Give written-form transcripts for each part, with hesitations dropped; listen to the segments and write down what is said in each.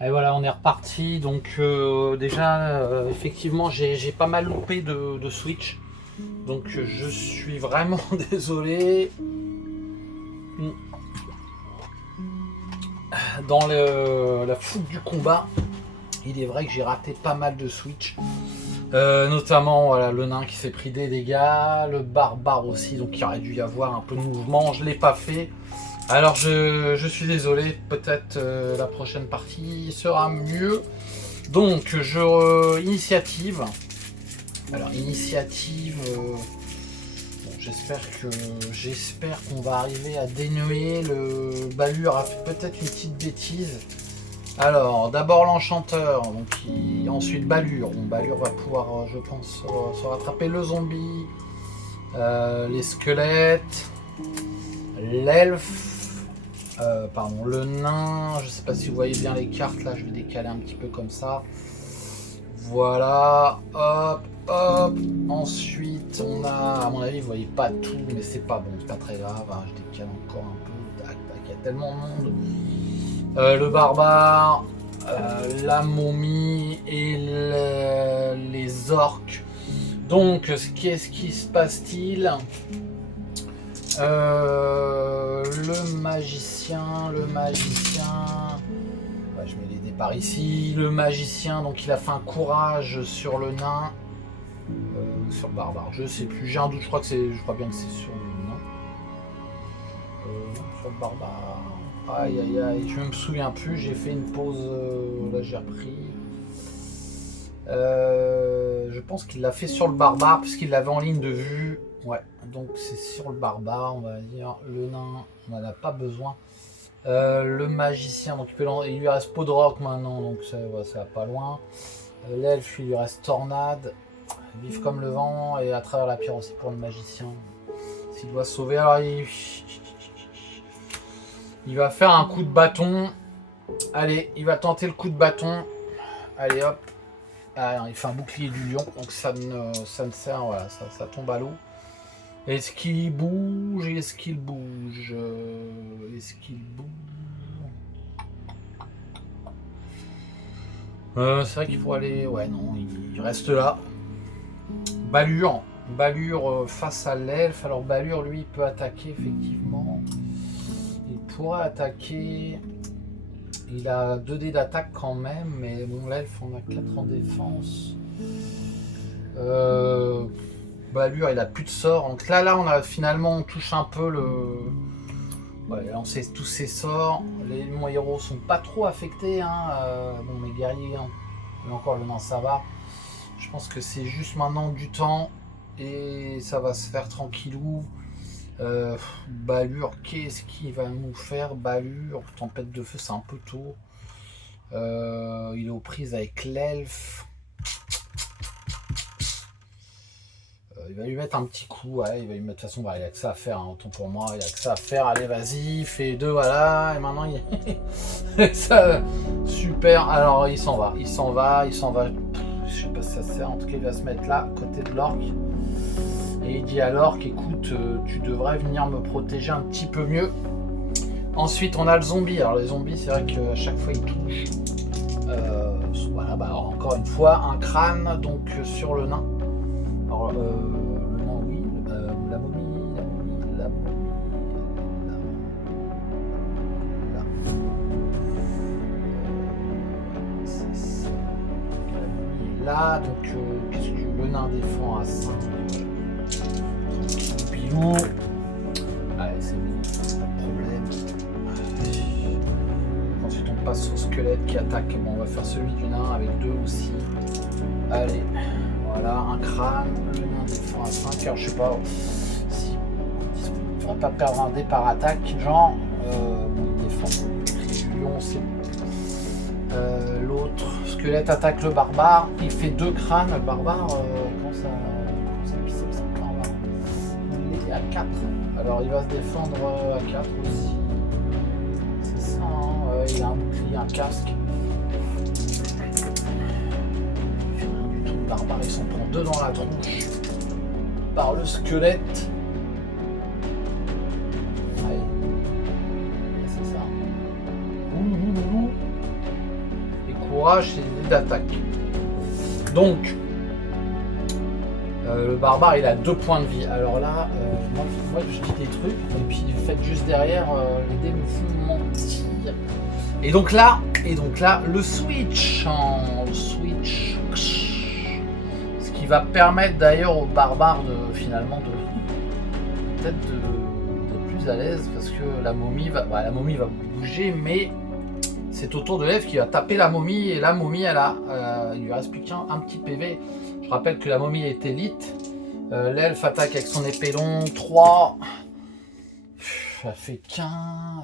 Et voilà, on est reparti. Donc déjà, effectivement, j'ai pas mal loupé de Switch. Donc je suis vraiment désolé. Dans la fougue du combat, il est vrai que j'ai raté pas mal de Switch. Notamment voilà, le nain qui s'est pris des dégâts, le barbare aussi, donc il aurait dû y avoir un peu de mouvement. Je l'ai pas fait. Alors je suis désolé, peut-être la prochaine partie sera mieux. Donc initiative. Alors initiative. Bon, j'espère qu'on va arriver à dénouer. Le Balur a fait peut-être une petite bêtise. Alors d'abord l'enchanteur, donc ensuite Balur. Bon, Balur va pouvoir, je pense, se rattraper le zombie, les squelettes, l'elfe. Pardon, le nain, je sais pas si vous voyez bien les cartes là, je vais décaler un petit peu comme ça. Voilà, hop, hop. Ensuite, on a, à mon avis, vous voyez pas tout, mais c'est pas bon, c'est pas très grave. Hein, je décale encore un peu. Tac, tac, il y a tellement de monde. Le barbare, la momie et les orques. Donc, qu'est-ce qui se passe-t-il? Le magicien. Ouais, je mets les départs ici. Le magicien, donc il a fait un courage sur le nain. Sur le barbare, je sais plus, j'ai un doute, je crois bien que c'est sur le nain. Sur le barbare. Aïe aïe aïe, je me souviens plus, j'ai fait une pause, là j'ai repris. Je pense qu'il l'a fait sur le barbare, puisqu'il l'avait en ligne de vue. Ouais, donc c'est sur le barbare, on va dire. Le nain, on n'en a pas besoin. Le magicien, donc il lui reste Podrock maintenant, donc ça va pas loin. L'elfe, il lui reste Tornade. Vif comme le vent, et à travers la pierre aussi pour le magicien. S'il doit sauver, alors il va faire un coup de bâton. Allez, il va tenter le coup de bâton. Allez hop. Ah, il fait un bouclier du lion, donc ça ne sert, voilà, ça tombe à l'eau. Est-ce qu'il bouge? Est-ce qu'il bouge? C'est vrai qu'il faut aller... Ouais, non, il reste là. Balur face à l'elfe. Alors Balur, lui, il peut attaquer, effectivement. Il pourra attaquer... Il a 2 dés d'attaque quand même, mais bon, l'elfe, on a 4 en défense. Balur, il a plus de sort. Donc là, on touche un peu le... Ouais, on sait tous ses sorts. Mon héros sont pas trop affectés. Hein. Bon, mes guerriers, hein. Mais encore le nain, ça va. Je pense que c'est juste maintenant du temps. Et ça va se faire tranquillou. Balur, qu'est-ce qu'il va nous faire? Balur, tempête de feu, c'est un peu tôt. Il est aux prises avec l'elfe. Il va lui mettre un petit coup, ouais, il va lui mettre, de toute façon, bah, il a que ça à faire, hein, autant pour moi, il a que ça à faire, allez vas-y, fais 2, voilà, et maintenant il... ça, super, alors il s'en va, je sais pas si ça sert, en tout cas il va se mettre là, à côté de l'orque, et il dit à l'orque, écoute, tu devrais venir me protéger un petit peu mieux. Ensuite on a le zombie, alors les zombies c'est vrai qu'à chaque fois ils touchent, voilà, bah, alors, encore une fois, un crâne, donc sur le nain. Alors, le nain, oui, la momie, c'est ça. La momie est là, donc qu'est-ce que le nain défend à 5. Pilou. Allez, c'est bon, pas de problème. Ensuite, on passe au squelette qui attaque. Bon, on va faire celui du nain avec 2 aussi. Allez. Voilà, un crâne, le nain défend à 5, alors je sais pas si il ne faudrait pas perdre un dé par attaque, genre, bon, il défend le lion, c'est l'autre squelette attaque le barbare, il fait 2 crânes, le barbare, comment ça barbare, il est à 4, alors il va se défendre à 4 aussi, c'est ça, hein, il a un bouclier, un casque. Barbare, il s'en prend 2 dans la tronche par le squelette. Ouais, c'est ça. Ouh. courage et des dés d'attaque. Donc, le barbare, il a 2 points de vie. Alors là, moi je dis des trucs, et puis faites juste derrière, les dés me font mentir. Et donc là, le switch, ce qui va permettre d'ailleurs au barbare d'être plus à l'aise, parce que la momie va bouger, mais c'est au tour de l'elfe qui va taper la momie, et la momie, il lui reste plus qu'un petit PV. Je rappelle que la momie est élite. L'elfe attaque avec son épée longue, 3. Elle fait qu'un.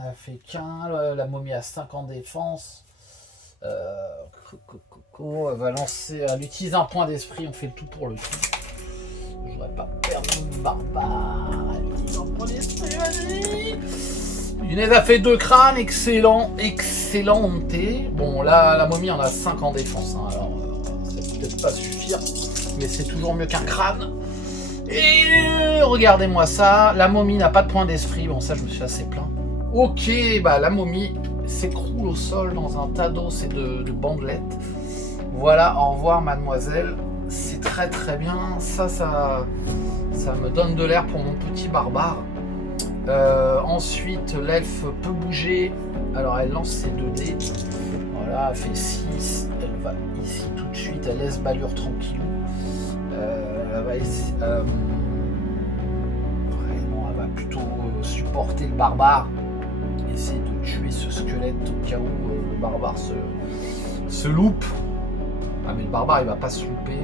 La momie a 5 en défense. Elle va lancer. Elle utilise un point d'esprit, on fait le tout pour le tout. Je voudrais pas perdre mon barbare. Elle utilise un point d'esprit, vas-y. Lunez a fait 2 crânes, excellent. Bon, là, la momie en a 5 en défense, hein, alors ça peut peut-être pas suffire, mais c'est toujours mieux qu'un crâne. Et regardez-moi ça, la momie n'a pas de point d'esprit, bon ça je me suis assez plaint. Ok, bah la momie s'écroule au sol dans un tas d'os et de bandelettes. Voilà, au revoir mademoiselle, c'est très très bien, ça me donne de l'air pour mon petit barbare. Ensuite l'elfe peut bouger, alors elle lance ses 2 dés, voilà, elle fait 6, elle va ici tout de suite, elle laisse Balure tranquille. Elle va essayer, elle va plutôt supporter le barbare, essayer de tuer ce squelette au cas où le barbare se loupe. Ah mais le barbare il va pas se louper.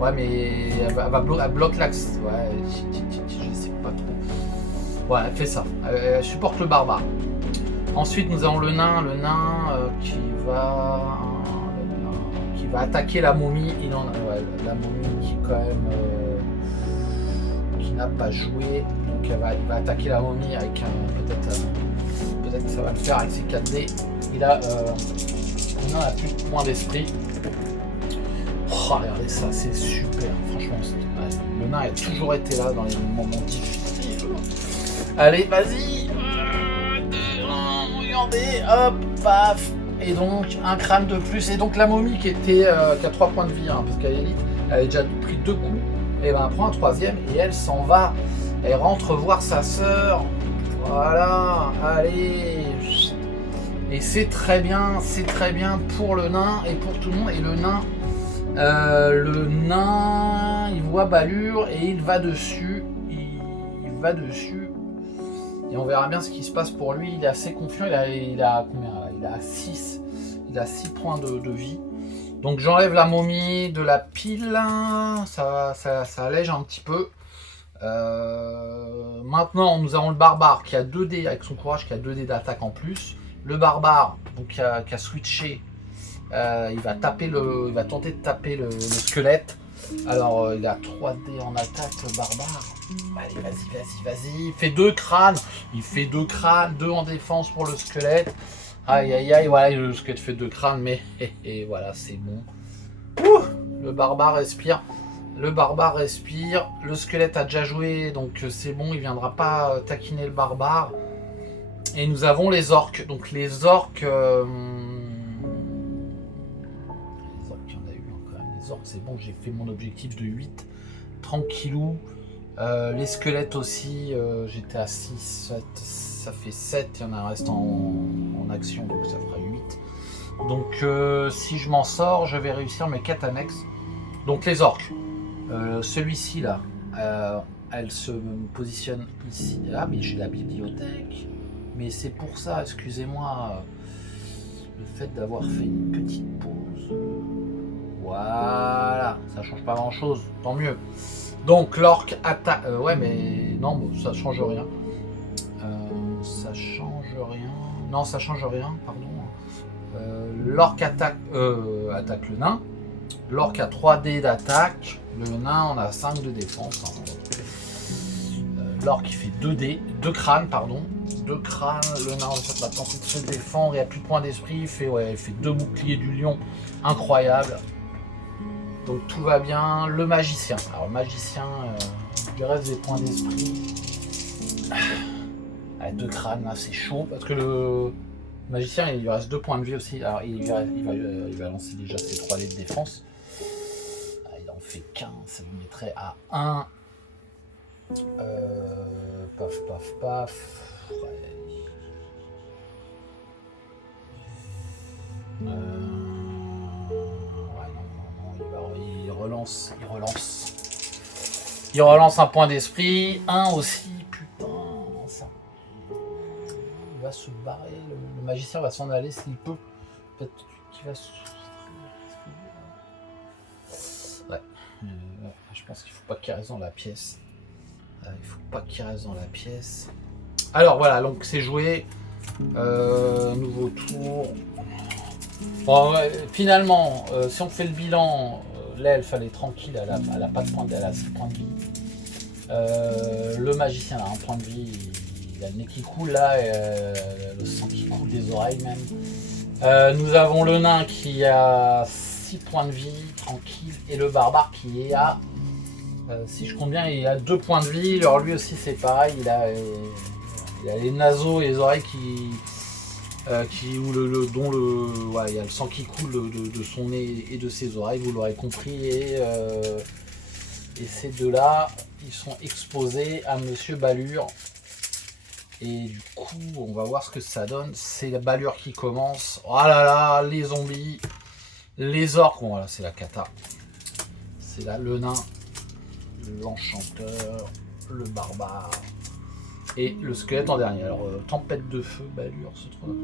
Ouais mais elle bloque l'axe. Ouais, je sais pas trop. Ouais, elle fait ça. Elle supporte le barbare. Ensuite nous avons le nain qui va attaquer la momie. La momie qui quand même qui n'a pas joué, donc il va attaquer la momie avec peut-être que ça va le faire avec ses 4 dés. Et là on n'a plus de point d'esprit. Oh, regardez ça, c'est super, franchement le nain a toujours été là dans les moments difficiles. Allez, vas-y, regardez, hop, paf. Et donc un crâne de plus, et donc la momie qui a 3 points de vie, hein, parce qu'elle est élite, elle a déjà pris 2 coups, et ben elle prend un 3e et elle s'en va, elle rentre voir sa sœur, voilà, allez, et c'est très bien pour le nain et pour tout le monde. Et le nain il voit Balure et il va dessus, et on verra bien ce qui se passe pour lui. Il est assez confiant, il a combien? Il a 6 points de vie. Donc j'enlève la momie de la pile, ça allège un petit peu. Maintenant nous avons le barbare qui a 2 dés avec son courage, qui a 2 dés d'attaque en plus. Le barbare donc, qui a switché, il va tenter de taper le squelette. Alors il a 3 dés en attaque le barbare. Allez, vas-y. Il fait 2 crânes. 2 en défense pour le squelette. Aïe, voilà, le squelette fait 2 crânes, mais et voilà, c'est bon. Ouh, le barbare respire. Le squelette a déjà joué, donc c'est bon, il viendra pas taquiner le barbare. Et nous avons les orques. Donc les orques... il y en a eu quand même. Les orques, c'est bon, j'ai fait mon objectif de 8. Tranquillou. Les squelettes aussi, j'étais à 6, 7, ça fait 7, il y en a un reste en action, donc ça fera 8. Donc si je m'en sors, je vais réussir mes 4 annexes. Donc les orques, celui-ci là, elle se positionne ici. Ah mais j'ai la bibliothèque. Mais c'est pour ça, excusez-moi, le fait d'avoir fait une petite pause. Voilà, ça change pas grand-chose, tant mieux. Donc l'orque attaque. Ouais, mais non, bon, ça change rien. Non, ça change rien, pardon. L'orque attaque le nain. L'orque a 3 dés d'attaque. Le nain en a 5 de défense. Hein. L'orque il fait 2 crânes, pardon. 2 crânes. Le nain va tenter de se défendre. Il n'y a plus de point d'esprit. Il fait 2 boucliers du lion. Incroyable. Donc tout va bien. Le magicien. Alors le magicien, il reste des points d'esprit. 2 crânes, là c'est chaud parce que Magicien, il lui reste 2 points de vie aussi. Alors il va lancer déjà ses 3 dés de défense. Il en fait qu'un, ça lui mettrait à 1. Paf, paf, paf. Ouais. Ouais, non, il relance. Il relance un point d'esprit. 1 aussi, putain. Ça. Il va se barrer. Le magicien va s'en aller s'il peut. Peut-être qu'il va se. Ouais. Je pense qu'il faut pas qu'il reste dans la pièce. Alors voilà, donc c'est joué. Nouveau tour. Bon, finalement, si on fait le bilan, l'elfe elle est tranquille, elle a pas de point de, elle a 6 points de vie. Le magicien a 1 point de vie, il a le nez qui coule là, le sang qui coule des oreilles même. Nous avons le nain qui a 6 points de vie, tranquille, et le barbare qui est à, si je compte bien, il a 2 points de vie. Alors lui aussi c'est pareil, il a les naseaux et les oreilles ouais, il y a le sang qui coule de son nez et de ses oreilles, vous l'aurez compris, et ces deux-là, ils sont exposés à Monsieur Balure. Et du coup, on va voir ce que ça donne. C'est la Balure qui commence. Oh là là, les zombies, les orques. Bon, voilà, c'est la cata. C'est là le nain, l'enchanteur, le barbare et le squelette en dernier. Alors, tempête de feu, Balure, ce truc.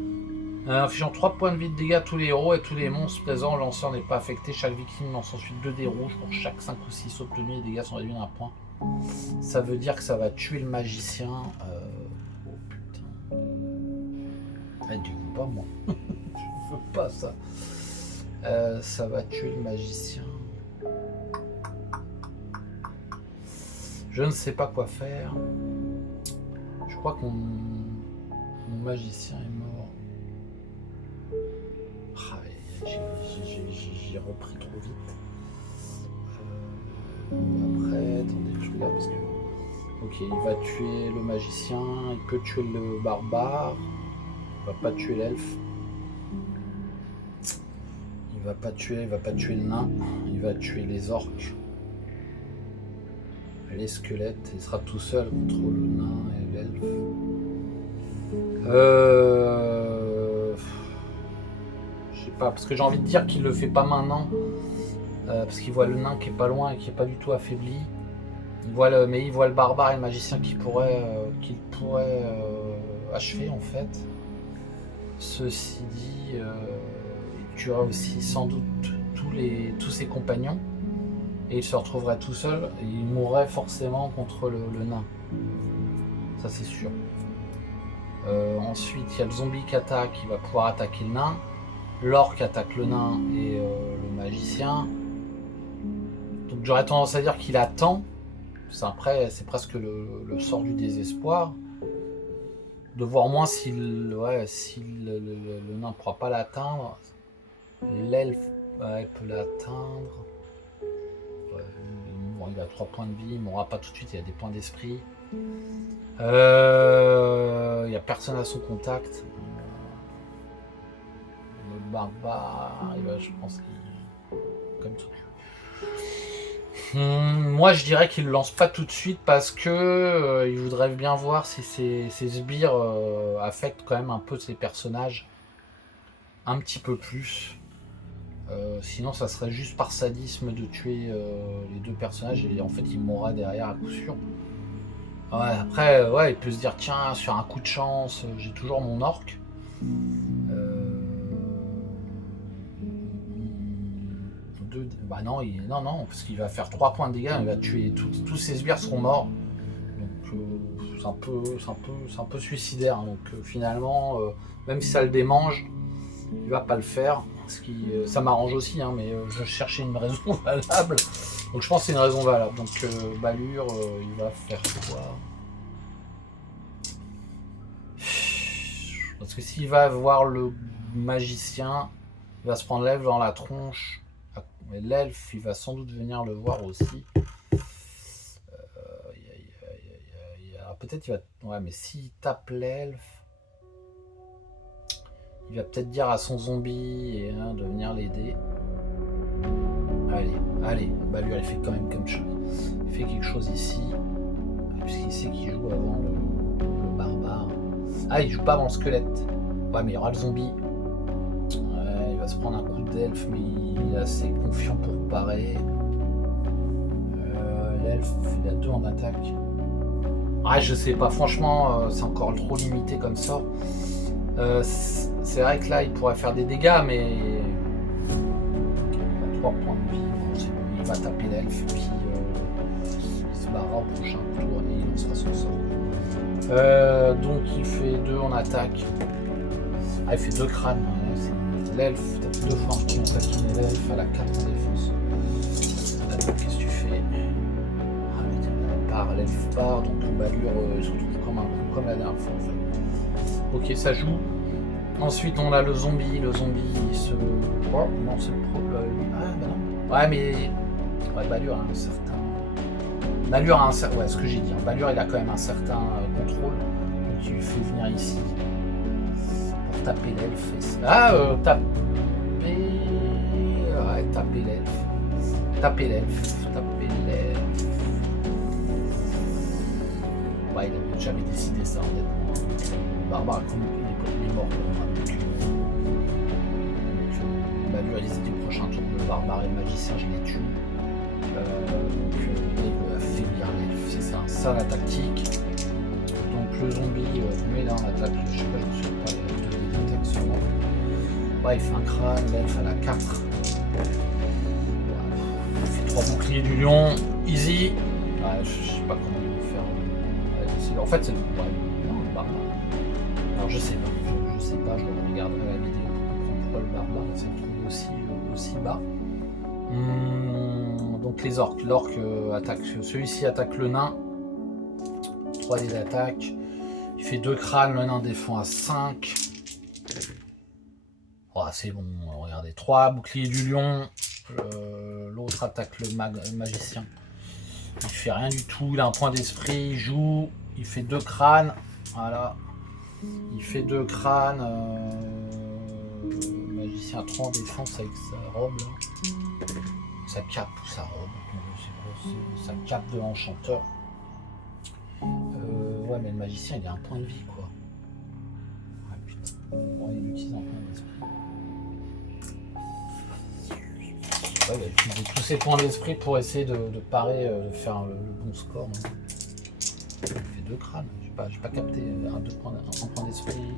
Infligeant 3 points de vie de dégâts à tous les héros et tous les monstres présents. Le lanceur n'est pas affecté. Chaque victime lance ensuite 2 dés rouges. Pour chaque 5 ou 6 obtenus, les dégâts sont réduits d'un point. Ça veut dire que ça va tuer le magicien. Oh putain. Ah, du coup, pas moi. Je veux pas ça. Ça va tuer le magicien. Je ne sais pas quoi faire. Je crois que mon magicien est mort. J'ai repris trop vite. Après, attendez, je regarde parce que. Ok, il va tuer le magicien, il peut tuer le barbare, il va pas tuer l'elfe. Il va pas tuer le nain, il va tuer les orques. Les squelettes, il sera tout seul contre le nain et l'elfe. Je sais pas, parce que j'ai envie de dire qu'il le fait pas maintenant. Parce qu'il voit le nain qui est pas loin et qui est pas du tout affaibli. Mais il voit le barbare et le magicien qu'il pourrait achever en fait. Ceci dit, il tuera aussi sans doute tous ses compagnons. Et il se retrouverait tout seul et il mourrait forcément contre le nain. Ça c'est sûr. Ensuite, il y a le zombie qui attaque, qui va pouvoir attaquer le nain. L'orque attaque le nain et le magicien. Donc j'aurais tendance à dire qu'il attend. Après, c'est presque le sort du désespoir. De voir moins si le nain ne pourra pas l'atteindre. L'elfe peut l'atteindre. Il a 3 points de vie, il ne mourra pas tout de suite, il a des points d'esprit. Il n'y a personne à son contact. Le barbare, je pense qu'il. Comme tout. Moi je dirais qu'il ne lance pas tout de suite parce que il voudrait bien voir si ces sbires affectent quand même un peu ses personnages. Un petit peu plus. Sinon ça serait juste par sadisme de tuer les 2 personnages et en fait il mourra derrière à coup sûr. Ouais, après il peut se dire tiens, sur un coup de chance j'ai toujours mon orque. Bah non, non, parce qu'il va faire 3 points de dégâts, il va tuer tous ses sbires seront morts. Donc c'est un peu suicidaire. Donc finalement, même si ça le démange, il va pas le faire. Ça m'arrange aussi, hein, mais je cherchais une raison valable. Donc je pense que c'est une raison valable. Donc Balure, il va faire quoi? Parce que s'il va voir le magicien, il va se prendre l'elfe dans la tronche. Mais l'elfe, il va sans doute venir le voir aussi. Peut-être il va. Ouais, mais s'il tape l'elfe. Il va peut-être dire à son zombie de venir l'aider. Allez, bah lui, il fait quand même comme chose. Il fait quelque chose ici, puisqu'il sait qu'il joue avant le barbare. Ah, il joue pas avant le squelette. Ouais, mais il y aura le zombie. Ouais, il va se prendre un coup d'elfe, mais il est assez confiant pour parer. L'elfe, il a 2 en attaque. Ah, je sais pas, franchement, c'est encore trop limité comme ça. C'est vrai que là, il pourrait faire des dégâts, mais il a 3 points de vie. Bon, c'est bon, il va taper l'elfe, puis il se barrera au prochain tour et il lancera son sort. Donc il fait 2 en attaque. Ah, il fait 2 crânes. L'elfe, tape 2 fois un petit taquiner l'elfe à la 4 en défense. Attends, qu'est-ce que tu fais? L'elfe part, donc le balure se retrouve comme un coup comme la dernière fois en fait. Ok, ça joue. Ensuite on a le zombie il se... Oh non, c'est le problème. Ah bah non. Ouais mais... Ouais, balure a un certain... Balure a un certain... Ouais, ce que j'ai dit. Balure il a quand même un certain contrôle. Donc tu lui fais venir ici. Pour taper l'elfe. Ah, taper... Ouais, taper l'elfe. Taper l'elfe. Ouais, il n'avait jamais décidé ça, honnêtement. Le barbare, il est mort. Balure, il du prochain tour. Le barbare et le magicien, je les tue. Donc, il veut affaiblir l'elfe. C'est ça la tactique. Donc, le zombie, lui, là, en attaque, je sais pas, je me souviens pas, il a 2 attaques seulement. Ouais, il fait un crâne, l'elfe à la 4. Ouais, il fait 3 boucliers du lion. Easy. Ouais, je sais pas comment il va faire. En fait, c'est le barbare. Alors, je sais pas, je regarderai la vidéo pour comprendre pourquoi le barbare s'est trouvé aussi bas. Donc, les orques. L'orque attaque. Celui-ci attaque le nain. 3 dés d'attaque. Il fait 2 crânes. Le nain défend à 5. Oh, c'est bon. Regardez. 3 boucliers du lion. L'autre attaque le magicien. Il fait rien du tout. Il a un point d'esprit. Il joue. Il fait 2 crânes, voilà. Il fait 2 crânes. Magicien à 3 en défense avec sa robe là. Sa cape ou sa robe. Sa cape de l'enchanteur. Ouais, mais le magicien il a un point de vie quoi. Ah putain. Bon, il utilise un point d'esprit. Ouais, il a utilisé tous ses points d'esprit pour essayer de parer, de faire le bon score. Hein. Il fait 2 crânes, j'ai pas capté. Un point d'esprit.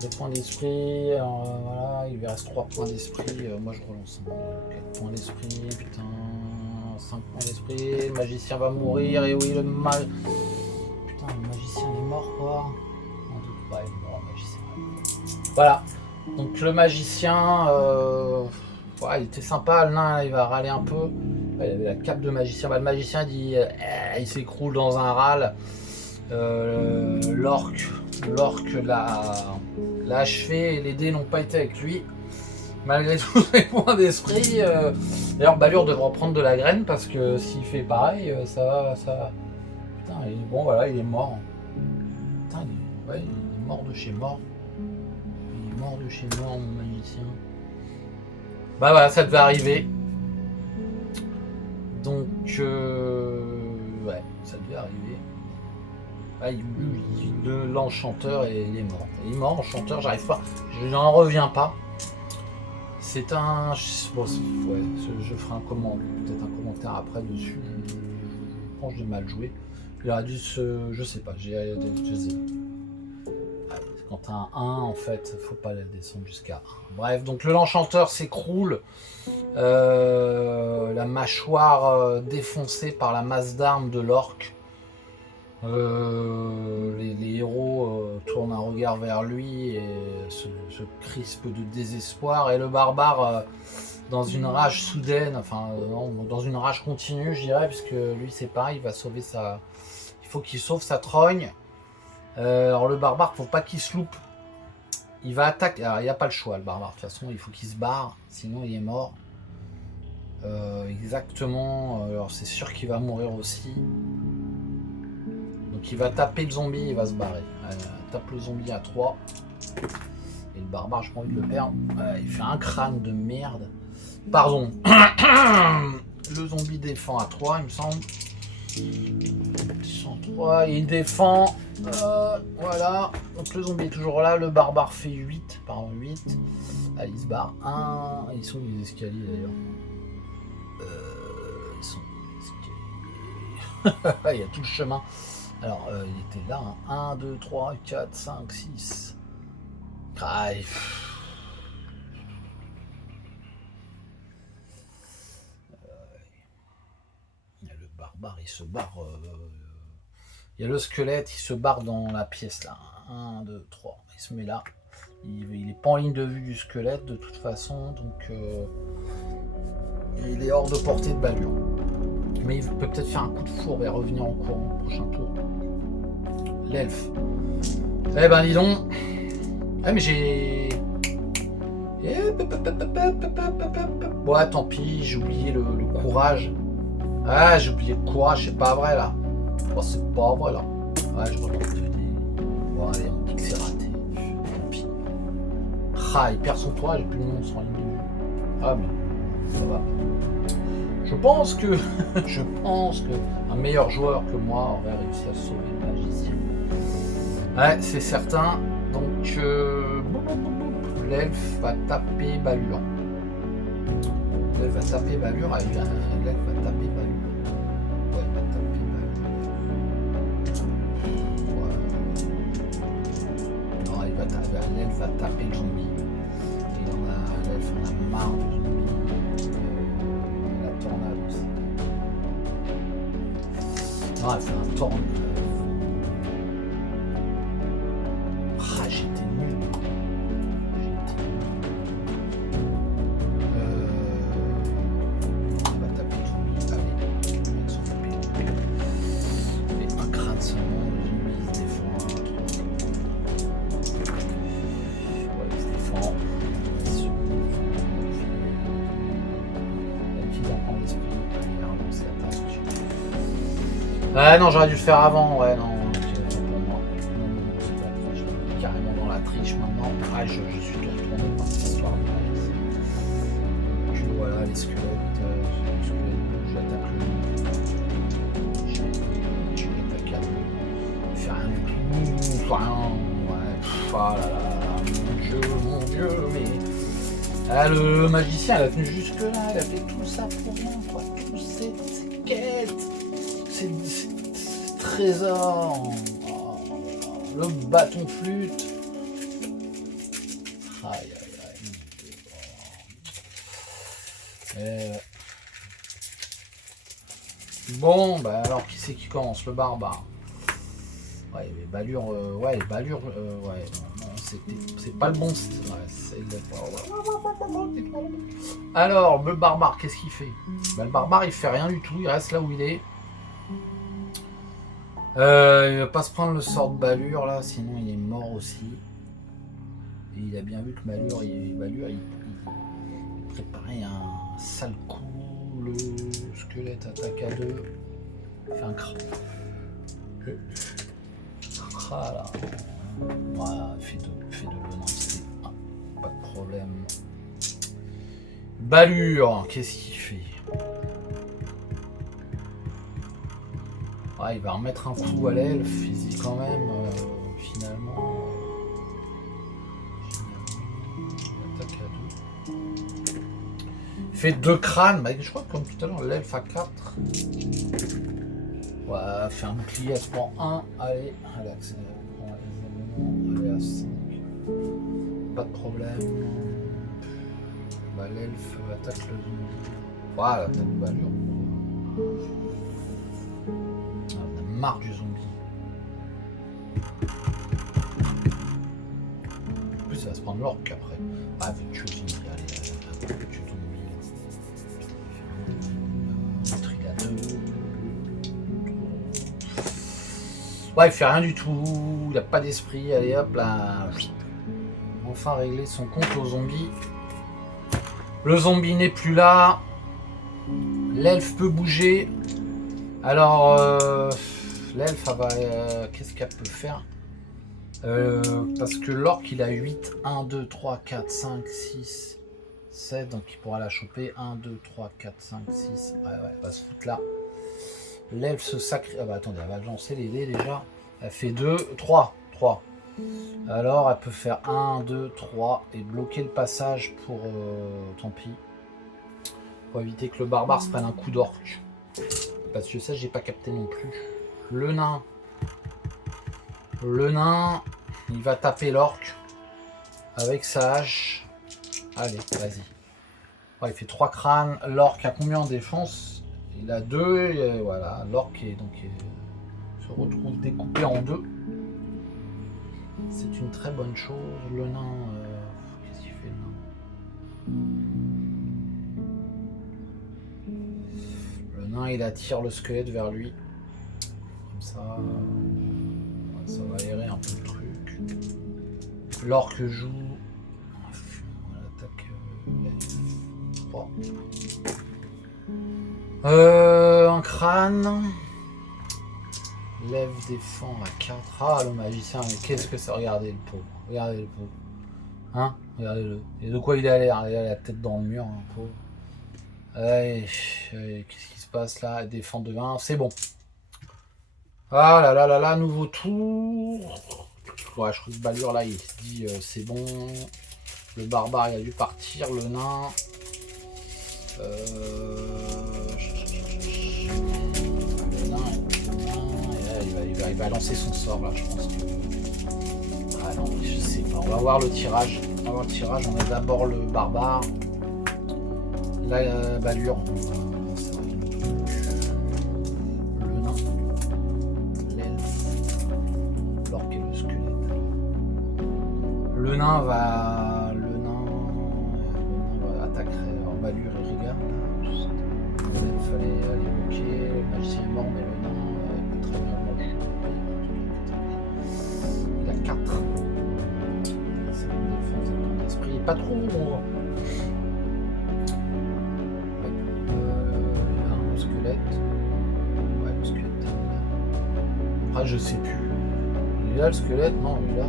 2 points d'esprit, voilà, il lui reste 3 points d'esprit. Moi je relance. 4 points d'esprit, putain. 5 points d'esprit. Le magicien va mourir. Et oui, putain, le magicien est mort quoi. Un doute pas, il est mort, le magicien. Voilà. Donc le magicien, ouais, il était sympa. Le nain, il va râler un peu. Il avait la cape de magicien. Bah, le magicien dit il s'écroule dans un râle. L'orque l'a achevé et les dés n'ont pas été avec lui. Malgré tous ses points d'esprit. D'ailleurs, Balure devra prendre de la graine parce que s'il fait pareil, ça va. Putain, bon voilà, il est mort. Putain, il est mort de chez mort. Il est mort de chez mort, mon magicien. Bah voilà, ça devait arriver. Donc, ouais, ça devait arriver. Ah, l'enchanteur et il est mort. Il est mort, l'enchanteur, j'arrive pas. Je n'en reviens pas. C'est un. Bon, ouais, je ferai peut-être un commentaire après dessus. Je pense que j'ai mal joué. Il aurait dû se. Je sais pas, quand t'as un 1, en fait, faut pas la descendre jusqu'à 1. Bref, donc l'enchanteur s'écroule. La mâchoire défoncée par la masse d'armes de l'orque. Les héros tournent un regard vers lui et se crispent de désespoir. Et le barbare, dans une rage soudaine, dans une rage continue, je dirais, puisque lui c'est pareil, il va sauver sa. Il faut qu'il sauve sa trogne. Alors le barbare, faut pas qu'il se loupe. Il va attaquer. Alors il n'y a pas le choix, le barbare. De toute façon, il faut qu'il se barre, sinon il est mort. Exactement. Alors c'est sûr qu'il va mourir aussi. Donc il va taper le zombie, il va se barrer. Tape le zombie à 3. Et Et le barbare, j'ai pas envie de le perdre. Il fait un crâne de merde. Pardon. Le zombie défend à 3, il me semble. 103, il défend. Voilà. Donc le zombie est toujours là. Le barbare fait 8. Pardon, 8. Allez, il se barre 1. Ils sont les escaliers d'ailleurs. Ils sont les escaliers. Il y a tout le chemin. Alors, il était là. 1, 2, 3, 4, 5, 6. Ah, le barbare, il se barre. Il y a le squelette, il se barre dans la pièce là. 1, 2, 3. Il se met là. Il est pas en ligne de vue du squelette de toute façon. Donc, il est hors de portée de Balur. Mais il peut peut-être faire un coup de fourbe et revenir en courant au prochain tour. L'elfe. Eh ben, dis donc. Ah, mais j'ai. Ouais, tant pis, j'ai oublié le courage. Ah, j'ai oublié le courage, c'est pas vrai là. Oh, c'est pas vrai là. Ouais, je remonte des. Bon, allez, on dit que c'est raté. Tant pis. Ah, il perd son courage et puis le monstre en ligne de vue. Ah, mais ça va. Je pense que un meilleur joueur que moi aurait réussi à sauver le magicien. Ouais, c'est certain. Donc, l'elfe va taper Balur. L'elfe va taper Balur. L'elfe va taper Balur. Ouais, il va taper Balur. Ouais. Non, l'elfe va taper le zombie. L'elfe en a marre du zombie. La tornade aussi. Non, elle fait un tornade. Ah, j'étais nul. On va taper le zombie. Allez, avec son épée. Et un crâne seulement, le zombie il se défend. Ouais, il se défend. La fille d'enfant d'esprit. Allez, relancer l'attaque. Ah non, j'aurais dû le faire avant. Ouais, non. Triche maintenant. Ah, je suis tout retourné par cette histoire. Donc voilà, les squelettes. J'attaque le. J'ai attaqué à deux. Il fait rien du tout. Rien. Ouais. Ah là là. Mon dieu, mais. Ah, le magicien, il a tenu jusque là. Il a fait tout ça pour rien, quoi. Tous ces quêtes. Ces trésors. Oh, le bâton flûte. Aïe aïe aïe. Bon, bah alors qui c'est qui commence? Le barbare. Ouais, mais Balur, ouais, Balur, ouais, non, c'est pas le bon style. Ouais, c'est alors, le barbare, qu'est-ce qu'il fait? Bah, le barbare, il fait rien du tout, il reste là où il est. Il va pas se prendre le sort de Balur là, sinon il est mort aussi. Et il a bien vu que Balur, il préparait un sale coup. Le squelette attaque à 2. Il fait un cra. Là. Voilà, fait de l'enoncer. Pas de problème. Balur, qu'est-ce qu'il fait? Il va remettre un coup à l'elfe, physique quand même, finalement. Il attaque à 2. Il fait 2 crânes, je crois que comme tout à l'heure, l'elfe à 4. Ouais, fait un bouclier, elle se prend 1. Allez, allez, accélère. Allez à 5. Pas de problème. Bah, l'elfe attaque le zombie. Voilà, attaque Balur. On a marre du zombie. En plus, ça va se prendre l'orque après. Ah, avec tuer le zombie. Allez, tue ton zombie. Il a 2. Ouais, il fait rien du tout. Il a pas d'esprit. Allez, hop là. Enfin régler son compte au zombie. Le zombie n'est plus là. L'elfe peut bouger. Alors, l'elfe, qu'est-ce qu'elle peut faire? Parce que l'orc il a 8, 1, 2, 3, 4, 5, 6, 7, donc il pourra la choper. 1, 2, 3, 4, 5, 6. Ouais, elle va se foutre là. L'elfe se sacrifie. Ah bah attendez, elle va lancer les dés déjà. Elle fait 2, 3. Alors elle peut faire 1, 2, 3 et bloquer le passage pour. Tant pis. Pour éviter que le barbare se prenne un coup d'orc. Parce que ça, j'ai pas capté non plus. Le nain. Le nain, il va taper l'orc avec sa hache. Allez, vas-y. Ouais, il fait 3 crânes. L'orc a combien en défense? Il a 2. Et voilà, l'orc se retrouve découpé en 2. C'est une très bonne chose. Le nain, qu'est-ce qu'il fait le nain? Le nain, il attire le squelette vers lui. Comme ça, ça va aérer un peu le truc. L'orc joue. Attaque 3. Un crâne. Lève défend à 4. Ah, le magicien, mais qu'est-ce que ça? Regardez le pauvre. Regardez le pauvre. Hein? Regardez-le. Et de quoi il a l'air? Il a la tête dans le mur, hein, pauvre. Allez, qu'est-ce qui se passe là? Défend de 1. C'est bon. Ah là là là là, nouveau tour. Ouais, je crois que Balur là, il se dit c'est bon. Le barbare, il a dû partir. Le nain. Il va lancer son sort là, je pense que. Ah non, je sais pas. On va voir le tirage. On a d'abord le barbare. Là, Balur. Le nain. L'elfe. L'orc et le squelette. Le nain va attaquer Balur et Riga. L'elfe allait bloquer. Le magicien est mort, mais le nain peut très bien manger. Il a 4. C'est une défense de ton esprit. Pas trop. Un squelette. Ouais, le squelette. Après, je sais plus. Il est là le squelette? Non, il est là.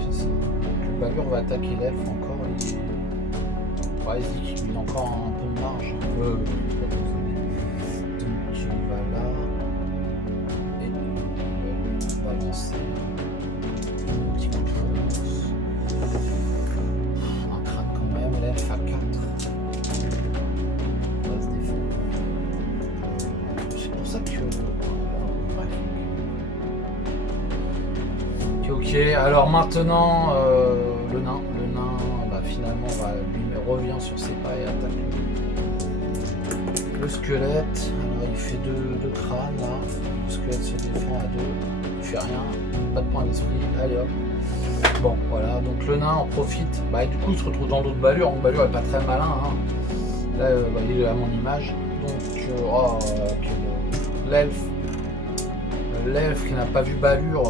C'est ça. Le Balur va attaquer l'elfe encore. Ouais, il se dit qu'il a encore un peu de marge. Donc tu vas là. Et on va lancer un petit coup de force. Un crâne quand même, l'elfe à 4. On va se défendre. C'est pour ça que. Bref. Ok, alors maintenant le nain bah, finalement revient sur ses pas et attaque le squelette. Alors il fait deux crânes là. Le squelette se défend à 2. Il fait rien, pas de point d'esprit. Allez hop. Bon voilà, donc le nain en profite. Bah du coup il se retrouve dans l'autre Balur. Donc Balur est pas très malin. Hein. Là il est à mon image. Donc l'elfe qui n'a pas vu Balur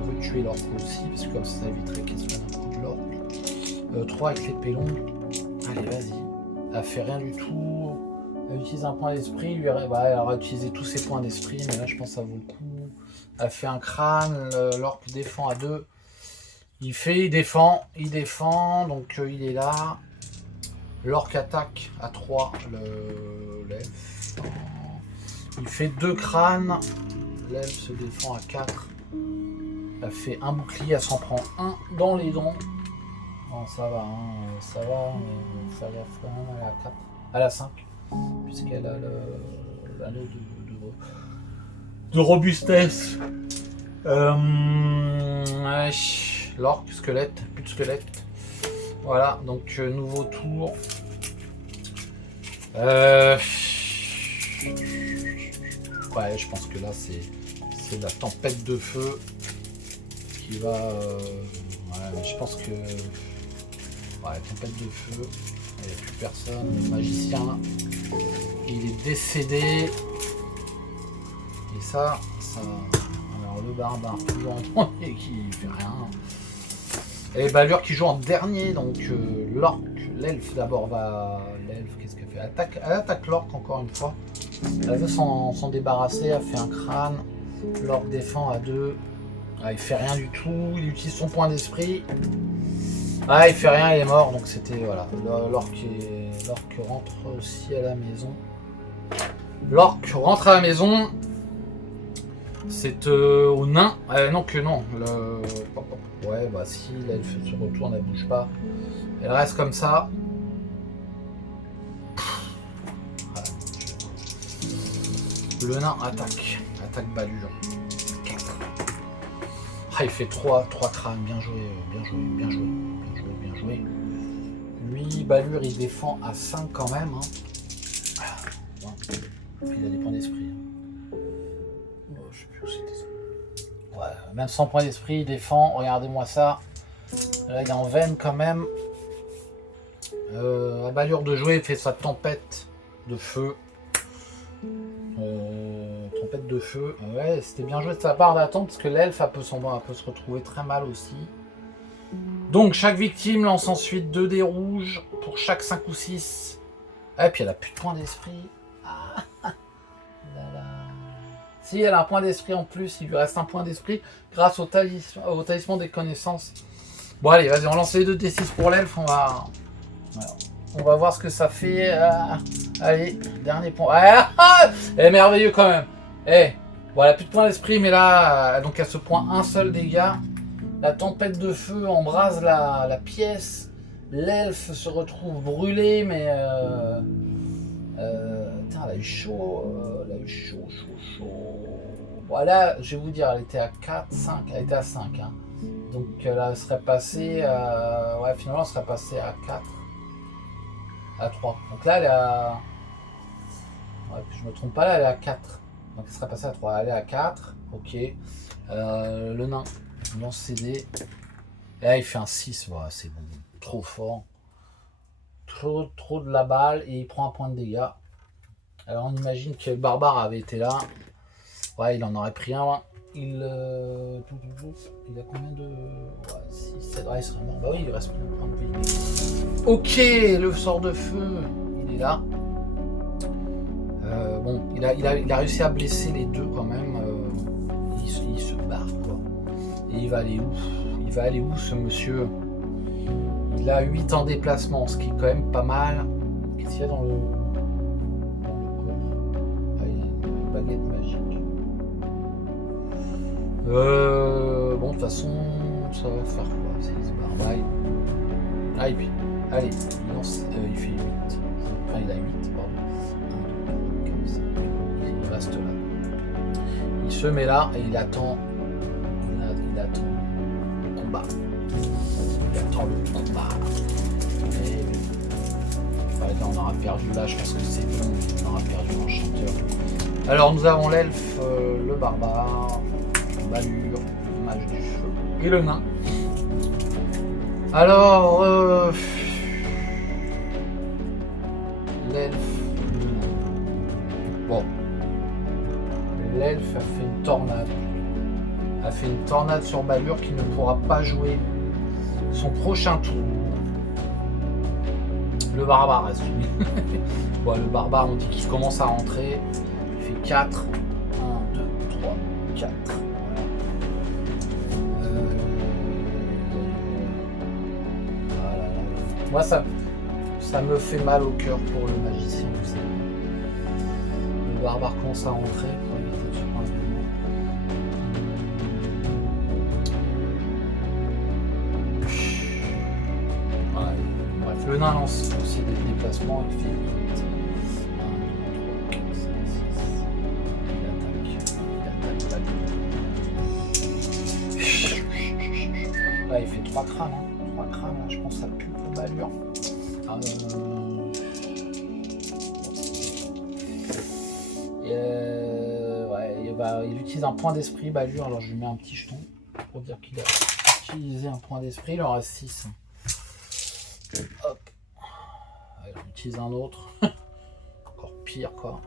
veut tuer l'orc aussi, parce que comme ça éviterait qu'il se prenne un coup de l'orc. 3 avec l'épée longue. Allez, vas-y. Elle fait rien du tout. Elle utilise un point d'esprit. Elle aura utilisé tous ses points d'esprit, mais là je pense que ça vaut le coup. Elle fait un crâne. L'orc défend à 2. Il défend. Donc il est là. L'orc attaque à 3. L'elfe. Il fait 2 crânes. L'elfe se défend à 4. Elle fait un bouclier, elle s'en prend un dans les dents. Bon, ça va, mais ça va quand même à la 4, à la 5, puisqu'elle a l'anneau de robustesse. L'orc, squelette, plus de squelette. Voilà, donc nouveau tour. Ouais, je pense que là c'est la tempête de feu qui va. Ouais, mais je pense que. Ouais, tempête de feu. Il n'y a plus personne. Le magicien, il est décédé. Et ça. Alors le barbare toujours en premier qui fait rien. Et Balur qui joue en dernier, donc l'elfe d'abord l'elfe, qu'est-ce qu'elle fait? Elle attaque l'orque encore une fois. Elle veut s'en débarrasser, elle fait un crâne. L'orque défend à 2. Ah, il fait rien du tout, il utilise son point d'esprit. Ah, il fait rien, il est mort, donc c'était, voilà. L'orque rentre aussi à la maison. L'orque rentre à la maison. C'est au nain. Non. Ouais, bah si, l'elfe se retourne, elle bouge pas. Elle reste comme ça. Le nain attaque. Attaque Balure. 4. Ah, il fait 3 crânes. Bien joué. Lui, Balure, il défend à 5 quand même. Hein. Bon. Il a des points d'esprit. Oh, je sais plus où c'était ça. Ouais, même sans point d'esprit, il défend. Regardez-moi ça. Là, il est en veine quand même. À Balure de jouer, il fait sa tempête de feu. Tempête de feu. Ouais, c'était bien joué de sa part d'attendre parce que l'elfe peut se retrouver très mal aussi. Donc chaque victime lance ensuite 2 dés rouges pour chaque 5 ou 6. Et puis elle a plus de point d'esprit. Ah. Si elle a un point d'esprit en plus, il lui reste un point d'esprit grâce au talisman des connaissances. Bon allez, vas-y, on lance les 2 D6 pour l'elfe, on va voir ce que ça fait. Allez, dernier point. Elle est merveilleux quand même. Bon, elle a plus de points d'esprit, mais là, donc elle se prend un seul dégât. La tempête de feu embrase la pièce. L'elfe se retrouve brûlé, mais elle a eu chaud. Bon, là, je vais vous dire, elle était à 4, 5. Elle était à 5. Hein. Donc elle serait passée. Finalement, elle serait passée à 4. À 3. Donc là, elle est à. Je me trompe pas, là, elle est à 4. Donc elle serait passée à 3. Elle est à 4. Ok. Le nain lance ses dés. Et là, il fait un 6. Voilà, c'est bon. Trop fort. Trop de la balle. Et il prend un point de dégâts. Alors on imagine que le barbare avait été là. Ouais, il en aurait pris un. Il a combien de. 6, 7. Ouais, il serait mort. Bah oui, il reste un peu de vie. Ok, le sort de feu. Il est là. Bon, il a réussi à blesser les 2 quand même. Il se barre quoi. Et il va aller où ce monsieur? Il a 8 en déplacement, ce qui est quand même pas mal. Qu'est-ce qu'il y a dans le corps? Ah, il y a une baguette magique. Bon, de toute façon, ça va faire quoi? C'est barbare. Ah, et puis, allez, il fait 8. Enfin, il a 8, pardon. 1, 2, 3, 4, 5. Il reste là. Il se met là et il attend. Il attend le combat. Il attend le combat. Et là, on aura perdu là, je pense que c'est bon. On aura perdu l'enchanteur. Alors, nous avons l'elfe, le barbare, Balure, le mage du feu et le nain. Alors, l'elfe, le nain. Bon. L'elfe a fait une tornade. A fait une tornade sur Balure qui ne pourra pas jouer son prochain tour. Le barbare reste lui. Bon, le barbare, on dit qu'il commence à rentrer. Il fait 4. 1, 2, 3, 4. Voilà. Moi, ça me fait mal au cœur pour le magicien. Vous savez. Le barbare commence à rentrer pour éviter sur un Bref, le nain lance aussi des déplacements, il fait 8. 1, 2, 3, 4, 5, 6. Il attaque pas. Là, il fait 3 crânes. 3 crânes, là, je pense que ça pue pour Balure. Il utilise un point d'esprit, Balure, alors je lui mets un petit jeton pour dire qu'il a utilisé un point d'esprit, il en reste 6. Hop. Il en utilise un autre. Encore pire quoi.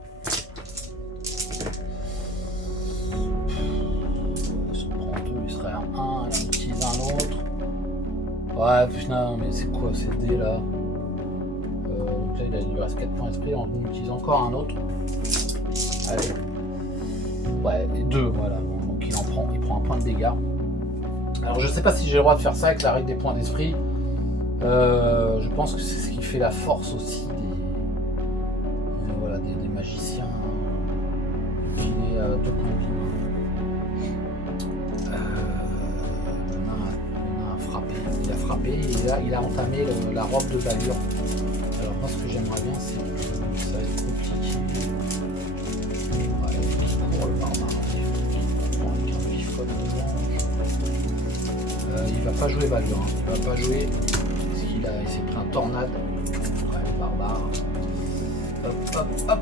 Il se prend 2, il serait à 1, il en utilise un autre. Ouais, putain, mais c'est quoi ces dés là? Donc là il lui reste 4 points d'esprit, on utilise encore un autre. Allez. Ouais, 2, voilà. Donc il prend un point de dégâts. Alors je sais pas si j'ai le droit de faire ça avec la règle des points d'esprit. Je pense que c'est ce qui fait la force aussi des magiciens. Il est 2 points de vie. Le nain a frappé. Il a frappé et il a entamé la robe de Balur. Alors moi ce que j'aimerais bien c'est que ça va être compliqué. Ouais, qui court le barbare. Avec un vif comme il va pas jouer Balur. Il va pas jouer parce qu'il s'est pris un tornade. Ouais, le barbare. Hop.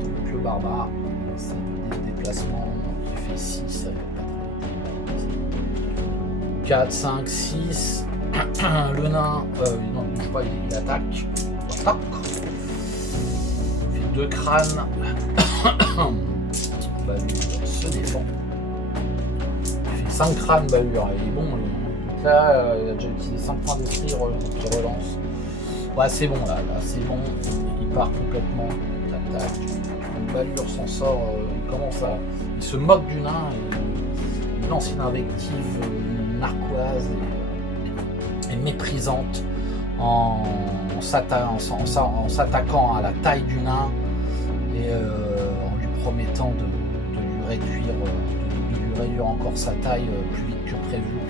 Donc le barbare, c'est des déplacements qui fait 6, ça va pas très vite. 4, 5, 6. Le nain, non, il bouge pas, il attaque. Tac. Il fait 2 crânes. Balur se défend. Il fait 5 crânes, Balur. Il est bon. Donc là, il a déjà utilisé 5 points d'esprit qui relance. Ouais, c'est bon là, c'est bon. Il part complètement. Tac. Donc Balur s'en sort. Il se moque du nain. Il lance une invective narquoise et méprisante en s'attaquant à la taille du nain et en lui promettant de lui réduire encore sa taille plus vite que prévu.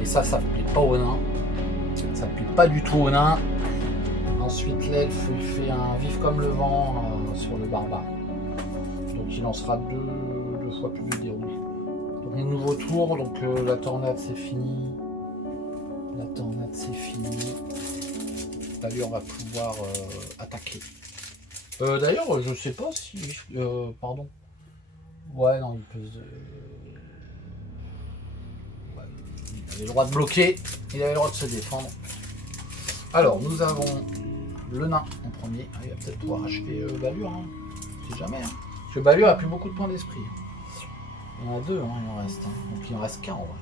Et ça plaît pas au nain. Ça plaît pas du tout au nain. Ensuite l'elfe il fait un vif comme le vent sur le barbare. Donc il lancera deux fois plus de déroulé. Donc un nouveau tour, donc la tornade c'est fini. Balur va pouvoir attaquer. D'ailleurs, je sais pas si... pardon. Ouais, non, il peut... Ouais, il avait le droit de bloquer, il avait le droit de se défendre. Alors, nous avons le nain en premier. Il va peut-être pouvoir achever Balur, hein. On sait jamais. Hein. Parce que Balur a plus beaucoup de points d'esprit. Il y en a 2, hein, il en reste. Hein. Donc il en reste qu'un en vrai.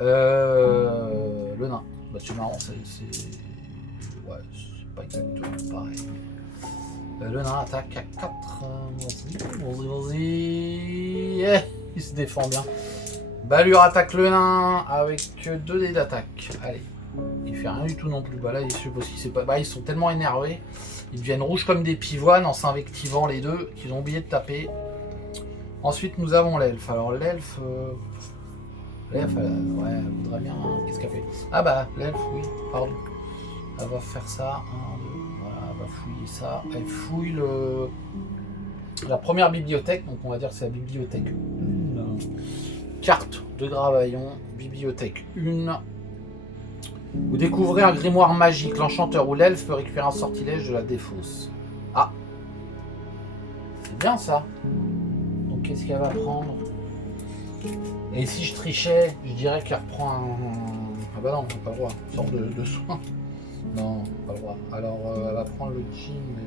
Le nain. Bah, c'est marrant, c'est pas exactement pareil. Le nain attaque à 4. Vas-y. Il se défend bien. Balur attaque le nain avec 2 dés d'attaque. Allez. Il fait rien du tout non plus. Bah là, je suppose qu'il sait pas. Bah, ils sont tellement énervés. Ils deviennent rouges comme des pivoines en s'invectivant les deux qu'ils ont oublié de taper. Ensuite, nous avons l'elfe. Alors, l'elfe. L'elfe, ouais, elle voudrait bien. Qu'est-ce qu'elle fait? Ah bah, l'elfe, oui, pardon. Elle va faire ça. 1, 2, voilà, elle va fouiller ça. Elle fouille la première bibliothèque. Donc, on va dire que c'est la bibliothèque 1. Carte de Gravaillon, bibliothèque 1. Vous découvrez un grimoire magique. L'enchanteur ou l'elfe peut récupérer un sortilège de la défausse. Ah, c'est bien ça. Donc, qu'est-ce qu'elle va prendre? Et si je trichais, je dirais qu'elle reprend un... Ah bah non, pas le droit. Une sorte de soin. Non, pas le droit. Alors, elle va prendre le jean. Mais...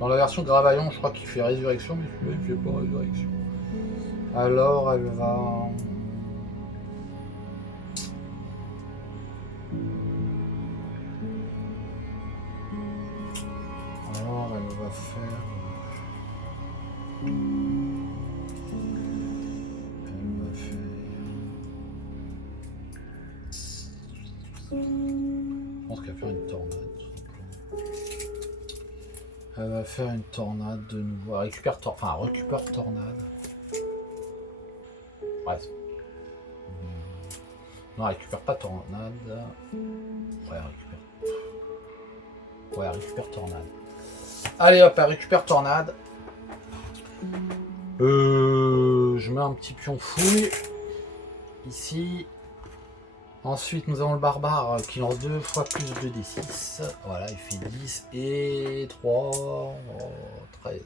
Dans la version Gravaillon, je crois qu'il fait résurrection, mais celui-là, il fait pas résurrection. Alors, elle va... Alors, elle va faire... Je pense qu'elle va faire une tornade. Elle va faire une tornade de nouveau. Elle récupère tornade. Ouais. Non, elle récupère pas tornade. Ouais, elle récupère tornade. Allez hop, elle récupère tornade. Je mets un petit pion fouille. Ici. Ensuite, nous avons le barbare qui lance 2 fois plus de D6. Voilà, il fait 10 et 3, 13.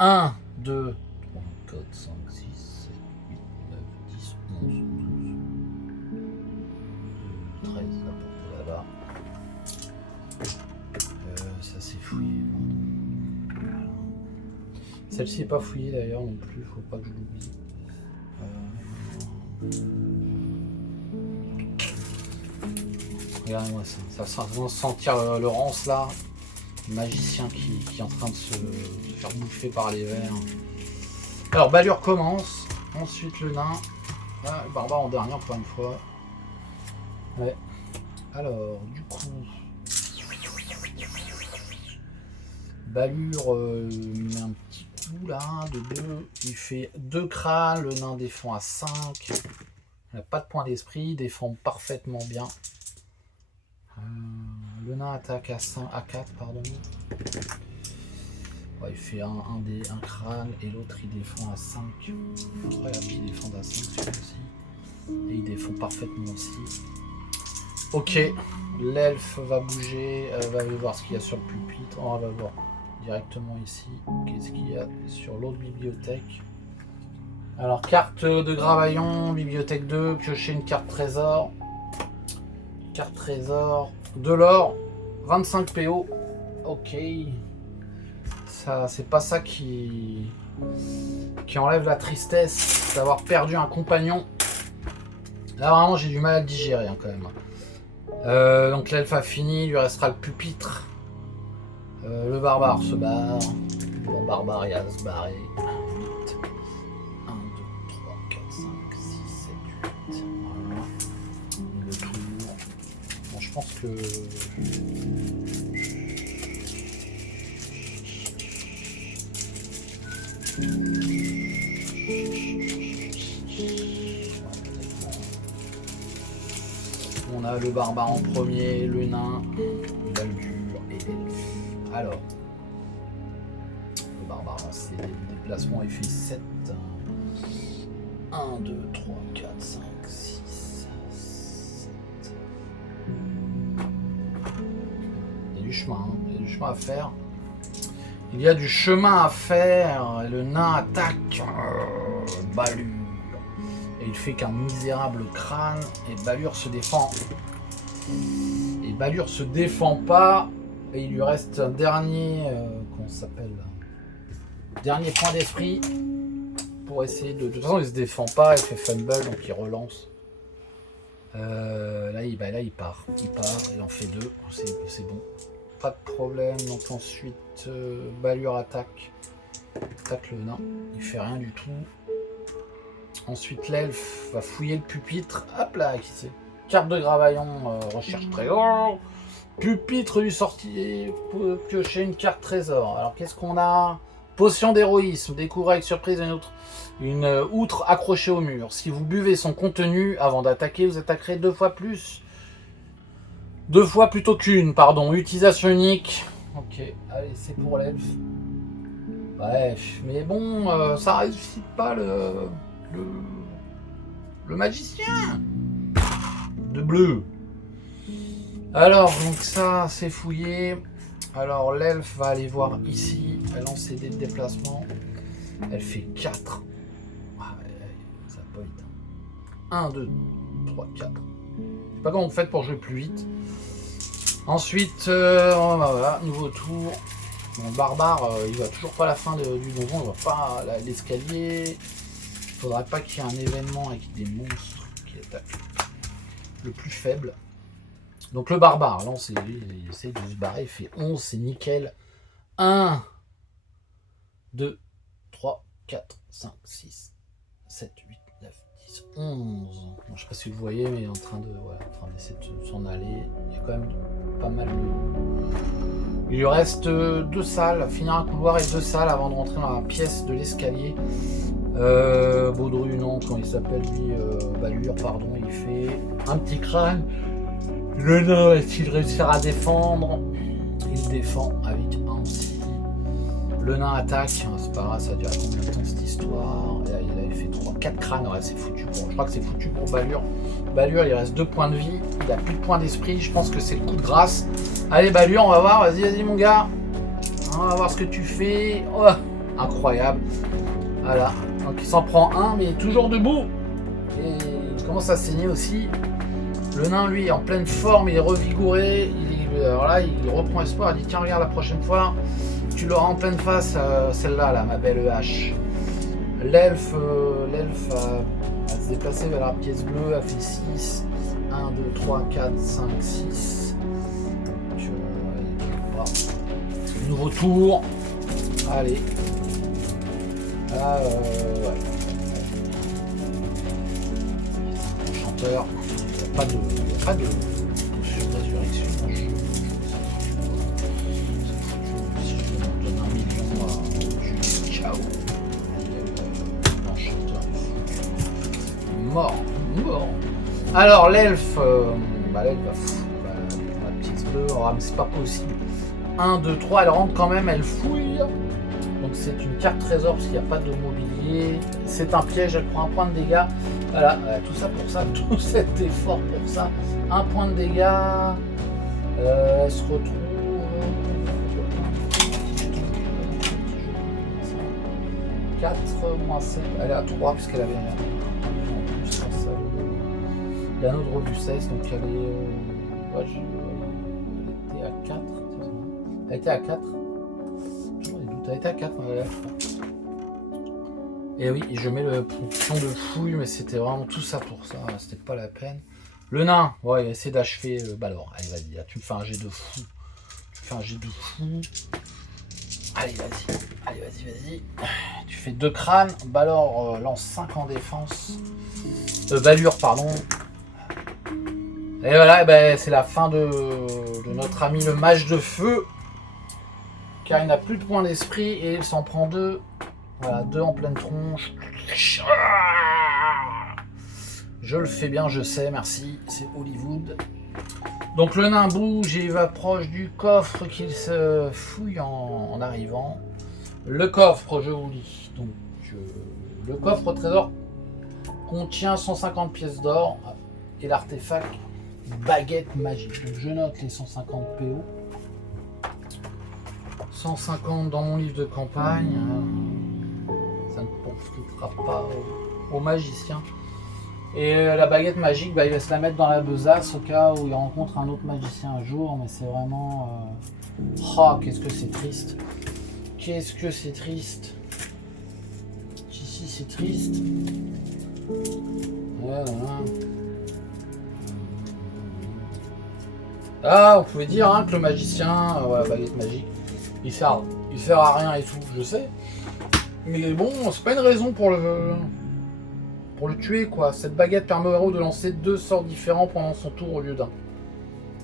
1, 2, 3, 4, 5, 6, 7, 8, 9, 10, 11, 12, 13, la porte là-bas. Ça c'est fouillé. Voilà. Celle-ci n'est pas fouillée d'ailleurs non plus, faut pas que je l'oublie. Regardez-moi ça. Ça va sentir le rance là. Le magicien qui est en train de se faire bouffer par les vers. Alors, Balure commence. Ensuite, le nain. Ah, le barbare en dernier, encore une fois. Ouais. Alors, du coup. Balure met un petit coup là, de 2. Il fait 2 crânes. Le nain défend à 5. Il n'a pas de point d'esprit. Il défend parfaitement bien. Le nain attaque à 4, pardon. Ouais, il fait un crâne et l'autre il défend à 5. Ouais, il défend à 5 celui-ci. Et il défend parfaitement aussi. Ok, l'elfe va bouger, va aller voir ce qu'il y a sur le pupitre. On va voir directement ici. Qu'est-ce qu'il y a sur l'autre bibliothèque. Alors, carte de Gravaillon, bibliothèque 2, piocher une carte trésor. Carte trésor, de l'or, 25 PO. Ok. Ça, c'est pas ça qui enlève la tristesse d'avoir perdu un compagnon. Là, vraiment, j'ai du mal à le digérer hein, quand même. Donc, l'elfe a fini, il lui restera le pupitre. Le barbare se barre. Bon, barbare, il va se barrer. 8. 1, 2, 3, 4, 5, 6, 7, 8. Voilà. Le tour. Bon, je pense que. On a le barbare en premier, le nain, Baldur et l'elfe. Alors, le barbare lancé des déplacements et fait 7. 1, 2, 3, 4, 5, 6, 7. Il y a du chemin, hein. Il y a du chemin à faire. Il y a du chemin à faire. Et le nain attaque Baldur. Et il fait qu'un misérable crâne. Et Baldur se défend. Et Baldur se défend pas. Et il lui reste un dernier. Comment ça s'appelle dernier point d'esprit. Pour essayer de. De toute façon, il se défend pas. Il fait fumble. Donc il relance. Là, il part. Il part. Il en fait 2. C'est bon. Pas de problème. Donc ensuite, Baldur attaque. Attaque le nain. Il fait rien du tout. Ensuite, l'elfe va fouiller le pupitre. Hop là, qui c'est? Carte de Gravaillon, recherche trésor. Pupitre du sorcier, piocher une carte trésor. Alors, qu'est-ce qu'on a? Potion d'héroïsme. Découvrez avec surprise une outre accrochée au mur. Si vous buvez son contenu avant d'attaquer, vous attaquerez 2 fois plus. 2 fois plutôt qu'une, pardon. Utilisation unique. Ok, allez, c'est pour l'elfe. Bref, mais bon, ça réussit pas le magicien de bleu. Alors, donc ça, c'est fouillé. Alors, l'elfe va aller voir ici. Elle lance ses dés de déplacement. Elle fait 4. Ah, ça va pas vite. 1, 2, 3, 4. Je sais pas comment vous faites pour jouer plus vite. Ensuite, voilà, nouveau tour. Mon barbare, il va toujours pas à la fin du donjon. Il va pas l'escalier. Il faudrait pas qu'il y ait un événement avec des monstres qui attaquent le plus faible. Donc le barbare, là il essaie de se barrer, il fait 11, c'est nickel. 1, 2, 3, 4, 5, 6, 7, 8, 9, 10, 11. Bon, je sais pas si vous voyez, mais il est en train d'essayer de s'en aller. Il y a quand même pas mal de... Il lui reste 2 salles, finir un couloir et 2 salles avant de rentrer dans la pièce de l'escalier. Baudru, non, quand il s'appelle lui, Baldur, pardon, il fait un petit crâne. Le nain, est-il réussir à défendre? Il défend avec 1 aussi. Le nain attaque, c'est pas grave, ça dure combien de temps cette histoire? Et là, il fait 4 crânes, ouais, c'est foutu pour. Je crois que c'est foutu pour Baldur. Baldur, il reste 2 points de vie, il a plus de points d'esprit, je pense que c'est le coup de grâce. Allez Baldur, on va voir, vas-y mon gars. On va voir ce que tu fais. Oh, incroyable. Voilà, donc il s'en prend un, mais il est toujours debout. Et il commence à saigner aussi. Le nain, lui, est en pleine forme, il est revigoré. Alors là, il reprend espoir, il dit tiens, regarde, la prochaine fois, tu l'auras en pleine face, celle-là, là, ma belle hache. L'elfe va se déplacer vers la pièce bleue, elle fait 6. 1, 1, 2, 3, 4, 5, 6. Donc, nouveau tour. Allez. Là, ouais. Chanteur. Il n'y a pas de potion de résurrection. Si je donne 1 million à Dieu, ciao. L'enchanteur mort. Alors l'elfe, l'elfe va foutre la petite bleue. Oh, mais c'est pas possible. 1, 2, 3, elle rentre quand même, elle fouille. Donc c'est une carte trésor parce qu'il n'y a pas de mobilier. C'est un piège, elle prend 1 point de dégâts. Voilà, tout ça pour ça, tout cet effort pour ça. 1 point de dégâts. Elle se retrouve. 4 moins 7. Elle est à 3 puisqu'elle avait en plus ça. Il y a un autre robustesse, donc elle est. Ouais, elle était à 4. Elle était à 4. Elle était à 4. Et oui, je mets le pion de fouille, mais c'était vraiment tout ça pour ça. C'était pas la peine. Le nain, ouais, il essaie d'achever. Alors, allez, vas-y, là, tu me fais un jet de fou. Allez, vas-y. Tu fais 2 crânes. Balor lance 5 en défense. Balure, pardon. Et voilà, c'est la fin de notre ami le mage de feu. Car il n'a plus de points d'esprit et il s'en prend 2. Voilà, 2 en pleine tronche. Je le fais bien, je sais, merci. C'est Hollywood. Donc le nain bouge et il va proche du coffre qu'il se fouille en arrivant. Le coffre, je vous lis. Donc, le coffre au trésor contient 150 pièces d'or et l'artefact baguette magique. Donc je note les 150 PO. 150 dans mon livre de campagne. Ça ne profitera pas au magicien. Et la baguette magique, il va se la mettre dans la besace au cas où il rencontre un autre magicien un jour. Mais c'est vraiment... Oh, qu'est-ce que c'est triste. Ici, c'est triste. Voilà. Ah, on pouvait dire que le magicien, baguette magique, il sert à rien et tout, je sais. Mais bon, c'est pas une raison pour le tuer, quoi. Cette baguette permet au héros de lancer 2 sorts différents pendant son tour au lieu d'un.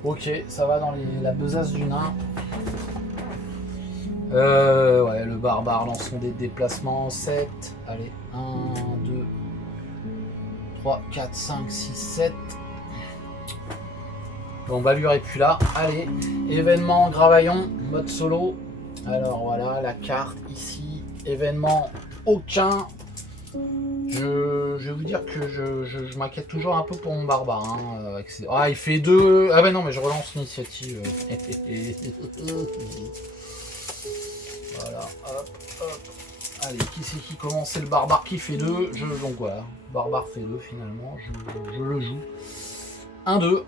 Ok, ça va dans la besace du nain. Ouais, le barbare lance son déplacement. 7. Allez, 1, 2, 3, 4, 5, 6, 7. Bon, Balure est plus là. Allez, événement Gravaillon, mode solo. Alors voilà, la carte ici. Événement aucun. Je vais vous dire que je m'inquiète toujours un peu pour mon barbare. Ah, il fait 2. Ah, non, mais je relance l'initiative. Voilà, hop. Allez, qui c'est qui commence? C'est le barbare qui fait 2. Donc voilà, barbare fait 2 finalement. Je le joue. 1, 2.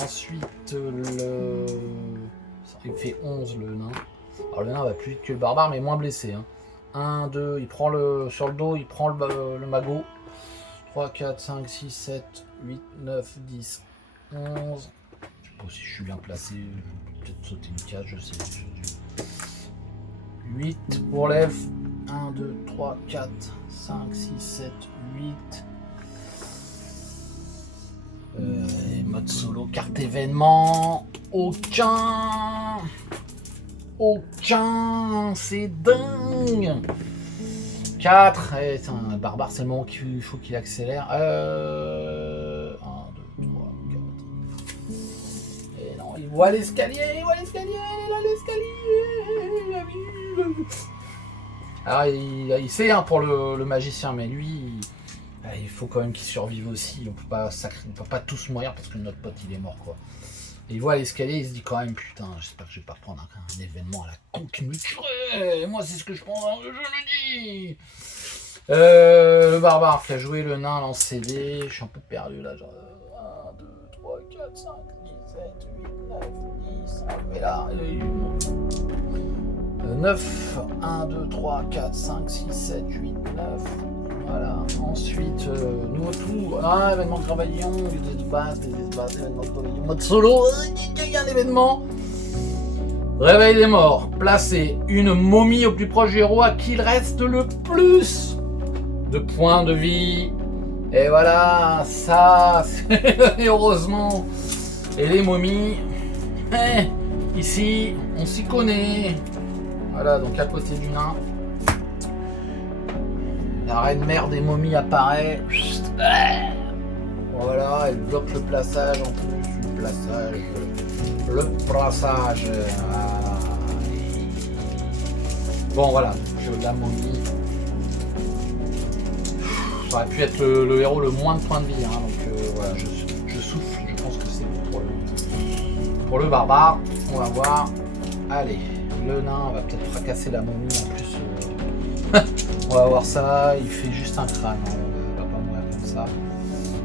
Ensuite, il fait 11 le nain. Alors le nain va plus vite que le barbare, mais moins blessé. 1, 2, il prend sur le dos, il prend le magot. 3, 4, 5, 6, 7, 8, 9, 10, 11. Je sais pas si je suis bien placé. Peut-être sauter une case, je sais. 8 pour l'elfe. 1, 2, 3, 4, 5, 6, 7, 8. Mode solo, carte événement. Aucun, c'est dingue. 4. Un barbare, c'est le moment qu'il faut qu'il accélère. 1, 2, 3, 4. Et non, il voit l'escalier, il est là l'escalier. Alors il sait pour le magicien, mais lui, il faut quand même qu'il survive aussi. On peut pas tous mourir parce que notre pote il est mort, quoi. Et il voit l'escalier, il se dit quand même, putain, j'espère que je vais pas prendre un événement à la con qui me tuerait. Moi c'est ce que je pense, je le dis. Le barbare fait jouer, le nain lance ses dés. Je suis un peu perdu là, genre 1, 2, 3, 4, 5, 6, 7, 8, 9, 10. Et là, 9, 1, 2, 3, 4, 5, 6, 7, 8, 9. Voilà. Ensuite, nouveau tour. Ah, événement Gravillon, des espaces, événement Gravillon, mode solo, il y a un événement. Réveil des morts, placer une momie au plus proche du héros à qui il reste le plus de points de vie. Et voilà, ça, et heureusement. Et les momies, ici, on s'y connaît. Voilà, donc à côté du nain. La reine mère des momies apparaît. Voilà, elle bloque le plaçage en plus. Le brassage. Bon, voilà, la momie. Ça aurait pu être le héros le moins de points de vie. Hein, donc voilà, je souffle. Je pense que c'est bon pour le barbare. On va voir. Allez, le nain va peut-être fracasser la momie en plus. On va voir ça. Il fait juste un crâne. Hein, on va pas mourir comme ça.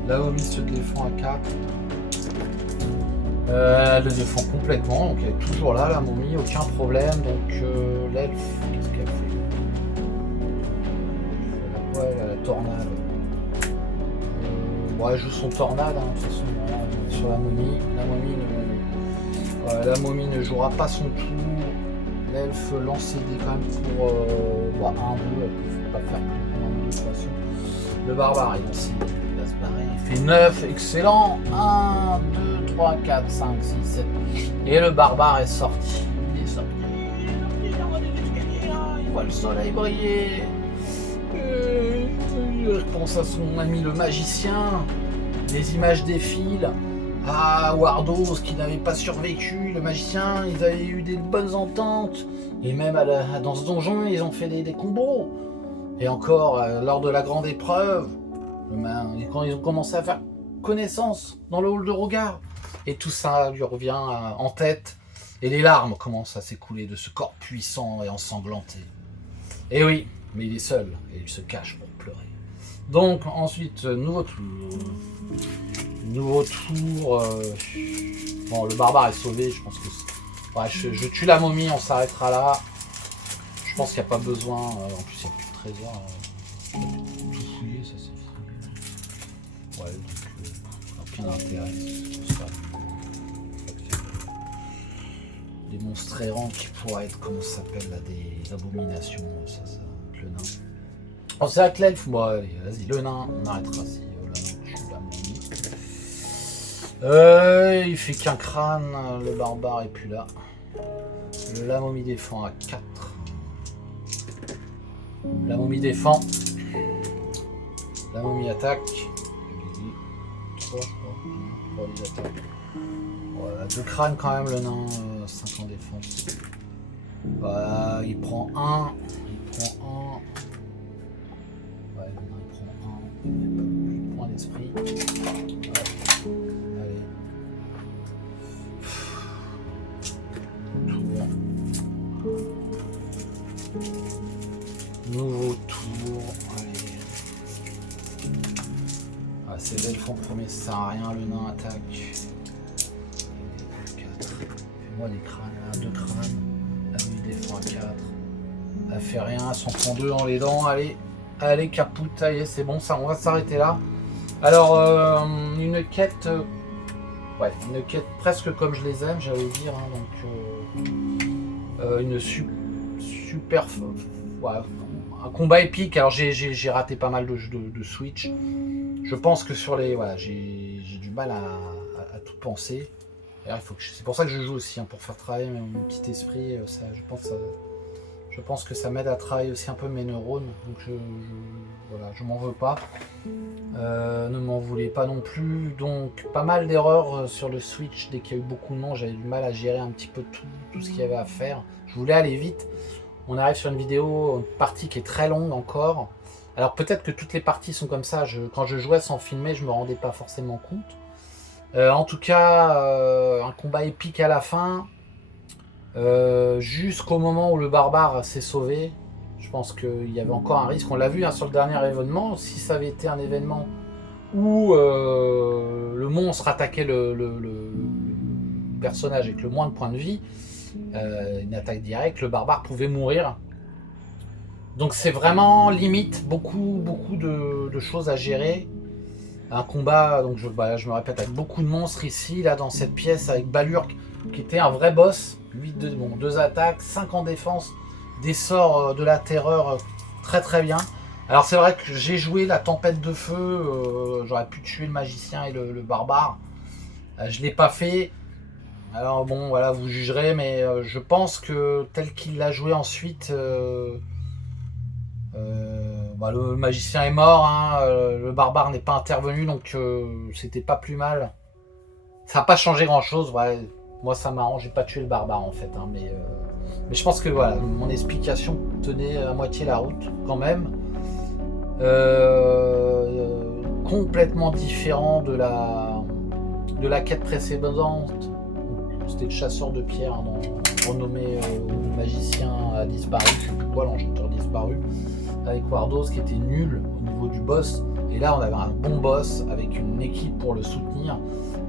La momie se défend à 4. Elle le défend complètement, donc elle est toujours là, la momie, aucun problème. Donc l'elfe, qu'est-ce qu'elle fait? Ouais, elle a la tornade. Bon, elle joue son tornade, hein, de toute façon, sur la momie. La momie ne jouera pas son tour. L'elfe lance ses dés quand même pour 1-2, elle ne peut pas faire plus de toute façon. Le barbare, il lance ses dés. Il fait 9, excellent. 1, 2, 3, 4, 5, 6, 7. Et le barbare est sorti. Il est sorti. Il voit le soleil briller. Il pense à son ami le magicien. Les images défilent. Ah, Wardos qui n'avait pas survécu. Le magicien, ils avaient eu des bonnes ententes. Et même dans ce donjon, ils ont fait des combos. Et encore, lors de la grande épreuve. Quand ils ont commencé à faire connaissance dans le hall de regard, et tout ça lui revient en tête, et les larmes commencent à s'écouler de ce corps puissant et ensanglanté. Et oui, mais il est seul, et il se cache pour pleurer. Donc ensuite, nouveau tour. Bon, le barbare est sauvé, je pense que... Ouais, je tue la momie, on s'arrêtera là. Je pense qu'il n'y a pas besoin... en plus, il n'y a plus de trésor. Tout fouiller, ça c'est... Ouais, donc aucun intérêt. Des monstres errants qui pourraient être, comment ça s'appelle là, des abominations, ça, le nain. Oh, c'est avec l'elfe, bon allez, vas-y, le nain, on arrêtera si le nain tue la momie. Il fait qu'un crâne, le barbare est plus là. La momie défend à 4. La momie défend. La momie attaque. 3 les attaques. Voilà, 2 crânes quand même, le nain, 5 en défense. Voilà, il prend 1. Ouais, le nain il prend 1. Il n'y a pas plus de points d'esprit. Ouais. Allez. Nouveau tour. Allez. Ah, c'est l'elfe en premier, ça sert à rien, le nain attaque. 4. Fais-moi des crânes, là, 2 crânes. La nuit défend à 4. Elle fait rien, elle s'en prend 2 dans les dents. Allez, capoute, allez, c'est bon, ça, on va s'arrêter là. Alors, une quête. Ouais, une quête presque comme je les aime, j'allais dire. Hein, donc, une super. Ouais, un combat épique. Alors, j'ai raté pas mal de Switch. Je pense que sur les... Voilà, j'ai du mal à tout penser. C'est pour ça que je joue aussi, hein, pour faire travailler mon petit esprit. Ça, je pense que ça m'aide à travailler aussi un peu mes neurones. Donc voilà, je m'en veux pas. Ne m'en voulez pas non plus. Donc pas mal d'erreurs sur le Switch. Dès qu'il y a eu beaucoup de noms, j'avais du mal à gérer un petit peu tout ce qu'il y avait à faire. Je voulais aller vite. On arrive sur une partie qui est très longue encore. Alors peut-être que toutes les parties sont comme ça. Quand je jouais sans filmer, je me rendais pas forcément compte. En tout cas, un combat épique à la fin. Jusqu'au moment où le barbare s'est sauvé. Je pense qu'il y avait encore un risque. On l'a vu, hein, sur le dernier événement. Si ça avait été un événement où le monstre attaquait le personnage avec le moins de points de vie, une attaque directe, le barbare pouvait mourir. Donc c'est vraiment limite, beaucoup de choses à gérer. Un combat, donc je me répète, avec beaucoup de monstres ici, là dans cette pièce, avec Balurk, qui était un vrai boss. 2 attaques, 5 en défense, des sorts de la terreur très très bien. Alors c'est vrai que j'ai joué la tempête de feu, j'aurais pu tuer le magicien et le barbare. Je l'ai pas fait. Alors bon, voilà, vous jugerez, mais je pense que tel qu'il l'a joué ensuite, le magicien est mort, hein, le barbare n'est pas intervenu, donc c'était pas plus mal. Ça n'a pas changé grand chose, ouais. Moi ça m'arrange, j'ai pas tué le barbare en fait, hein, mais je pense que voilà, mon explication tenait à moitié la route quand même. Complètement différent de la quête précédente. C'était le chasseur de pierre, hein, renommé le magicien a disparu, je sais plus quoi, l'enchanteur disparu, avec Wardos qui était nul au niveau du boss. Et là on avait un bon boss avec une équipe pour le soutenir,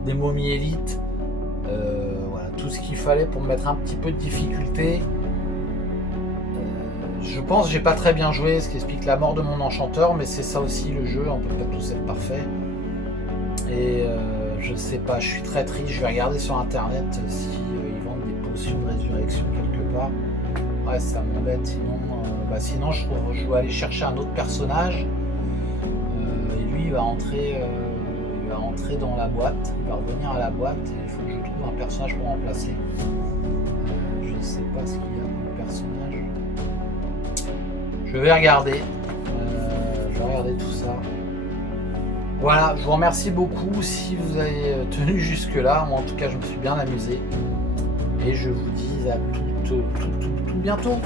des momies élites, voilà, tout ce qu'il fallait pour me mettre un petit peu de difficulté. Je pense que j'ai pas très bien joué, ce qui explique la mort de mon enchanteur, mais c'est ça aussi le jeu, on peut pas tous être parfait. Et je sais pas, je suis très triste, je vais regarder sur internet si ils vendent des potions de résurrection quelque part. Ouais, ça m'embête, sinon je dois aller chercher un autre personnage, et lui il va entrer dans la boîte, il va revenir à la boîte, et il faut que je trouve un personnage pour remplacer. Je sais pas ce qu'il y a comme personnage. Je vais regarder tout ça. Voilà, je vous remercie beaucoup si vous avez tenu jusque là. Moi en tout cas je me suis bien amusé. Et je vous dis à tout bientôt.